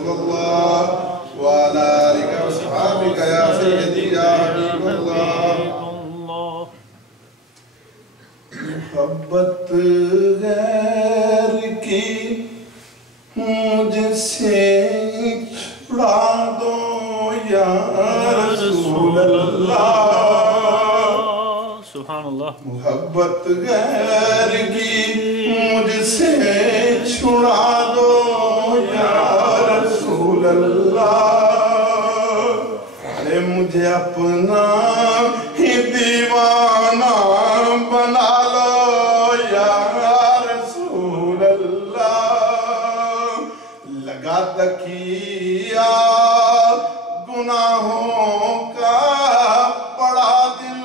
रसूलल्लाह व अला आलिका व सहाबिका या सय्यदी या हबीबल्लाह। मोहब्बत गैर की मुझसे छुड़ा दो या रसूलल्लाह। सुभान अल्लाह। मोहब्बत गैर की मुझसे छुड़ा दो या रसूलल्लाह। अरे मुझे अपना ही दीवाना बना लो या रसूलल्लाह। लगा तकिया गुनाहों का पड़ा दिन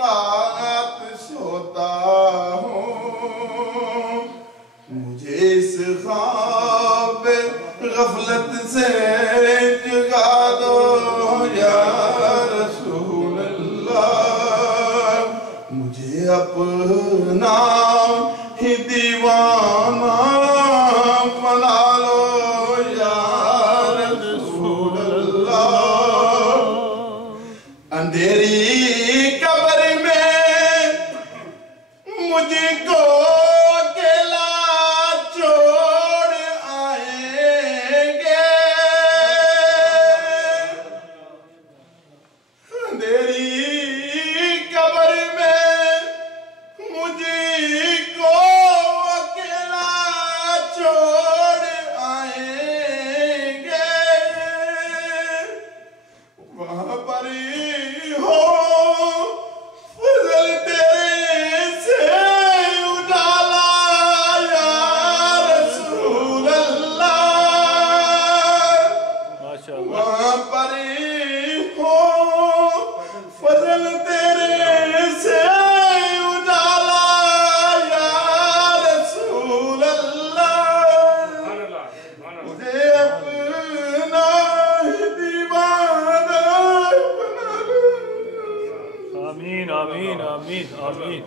रात सोता हूँ। मुझे इस ख्वाब गफलत से जगा दो या रसूलल्लाह। मुझे अपना ही दीवाना बना लो या रसूलल्लाह। अंधेरी कब्र में मुझको अकेला छोड़ आएंगे। अंधेरी कब्र में मुझको अकेला छोड़ आएंगे। वहाँ पर हो फजल तेरे से उजाला या रसूलल्लाह। माशाअल्लाह। वहाँ पर हो फजल तेरे से उजाला या रसूलल्लाह। मुझे अपना दीवाना बना लो। आमीन आमीन आमीन आमीन।